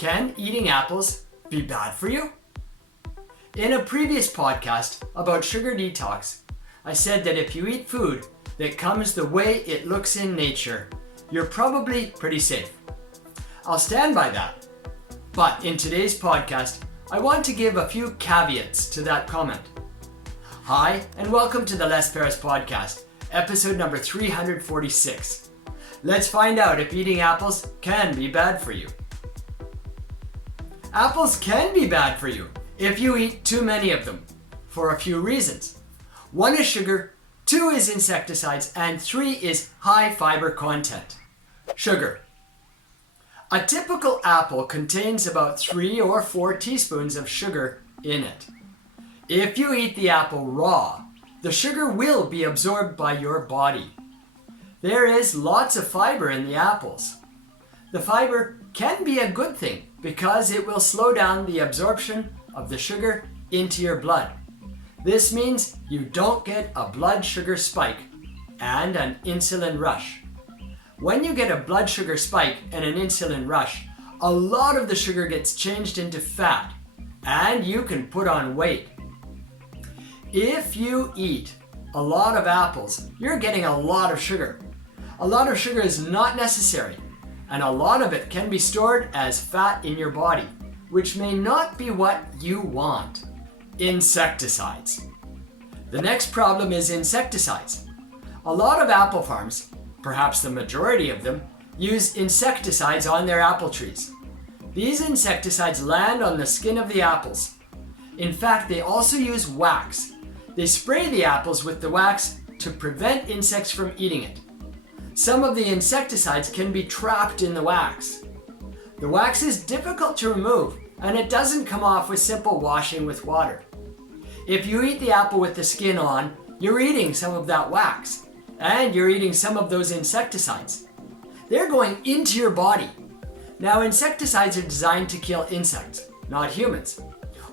Can eating apples be bad for you? In a previous podcast about sugar detox, I said that if you eat food that comes the way it looks in nature, you're probably pretty safe. I'll stand by that. But in today's podcast, I want to give a few caveats to that comment. Hi, and welcome to the Les Paris podcast, episode number 346. Let's find out if eating apples can be bad for you. Apples can be bad for you if you eat too many of them, for a few reasons. 1 is sugar, 2 is insecticides, and 3 is high fiber content. Sugar. A typical apple contains about 3 or 4 teaspoons of sugar in it. If you eat the apple raw, the sugar will be absorbed by your body. There is lots of fiber in the apples. The fiber can be a good thing because it will slow down the absorption of the sugar into your blood. This means you don't get a blood sugar spike and an insulin rush. When you get a blood sugar spike and an insulin rush, a lot of the sugar gets changed into fat and you can put on weight. If you eat a lot of apples, you're getting a lot of sugar. A lot of sugar is not necessary, and a lot of it can be stored as fat in your body, which may not be what you want. Insecticides. The next problem is insecticides. A lot of apple farms, perhaps the majority of them, use insecticides on their apple trees. These insecticides land on the skin of the apples. In fact, they also use wax. They spray the apples with the wax to prevent insects from eating it. Some of the insecticides can be trapped in the wax. The wax is difficult to remove, and it doesn't come off with simple washing with water. If you eat the apple with the skin on, you're eating some of that wax, and you're eating some of those insecticides. They're going into your body. Now, insecticides are designed to kill insects, not humans.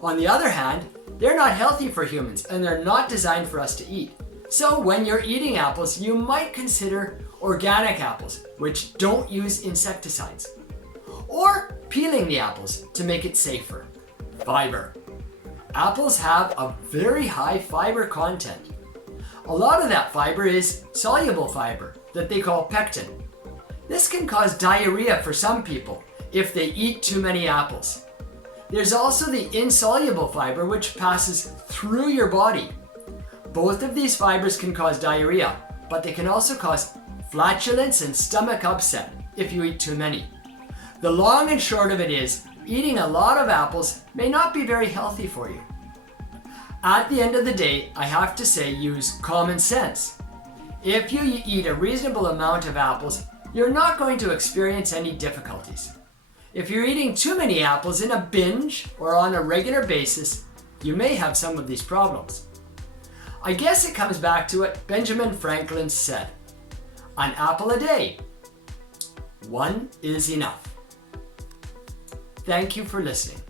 On the other hand, they're not healthy for humans, and they're not designed for us to eat. So when you're eating apples, you might consider organic apples, which don't use insecticides, or peeling the apples to make it safer. Fiber. Apples have a very high fiber content. A lot of that fiber is soluble fiber that they call pectin. This can cause diarrhea for some people if they eat too many apples. There's also the insoluble fiber which passes through your body. Both of these fibers can cause diarrhea, but they can also cause flatulence and stomach upset if you eat too many. The long and short of it is, eating a lot of apples may not be very healthy for you. At the end of the day, I have to say use common sense. If you eat a reasonable amount of apples, you're not going to experience any difficulties. If you're eating too many apples in a binge or on a regular basis, you may have some of these problems. I guess it comes back to what Benjamin Franklin said. An apple a day. 1 is enough. Thank you for listening.